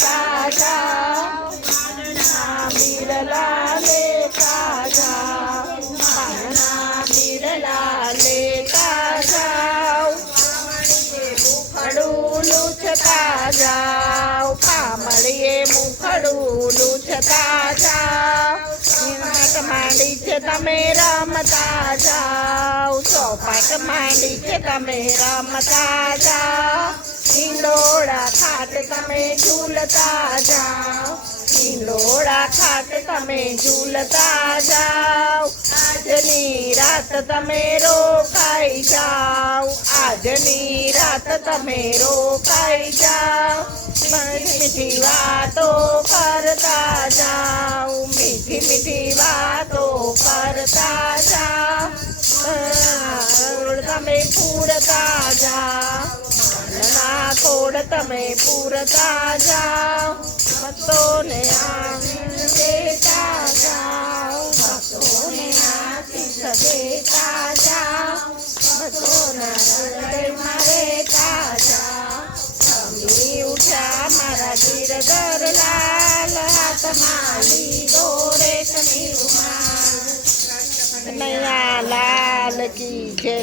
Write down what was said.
લેતા જાઓ, બિરલા લેતા જાઓ, પાનના બિરલા લેતા જાઓ, મુખડું લૂછતા જાઓ, કામળીએ મુખડું લૂછતા જાઓ, નિર્મટ માંડી છે તમે રમતા જાઓ, ચોપાટ માંડી છે તમે રમતા જાઓ, હિંડોળા ખાટ તમે ઝૂલતા જાઓ, હિંડોળા ખાટ તમે ઝૂલતા જાઓ, આજની રાત તમે રોકાઈ જાઓ, આજની રાત તમે રોકાઈ જાઓ, મીઠી વાતો કરતા જાઓ, મીઠી મીઠી વાતો કરતા જાઓ, તમે પૂરતા જાઓ, ના થોડ તમે પૂરતા જાઓ, ભક્તોને આનંદ દેતા જાઓ, ભક્તોને આશીષ દેતા જાઓ, ભક્તોના હૃદયમાં રહેતા જાઓ, થમી ઉઠ્યા મારા ગિરધર લાલ, હાથમાં લીધો રેશમી રૂમાલ, કનૈયા લાલ કી જય.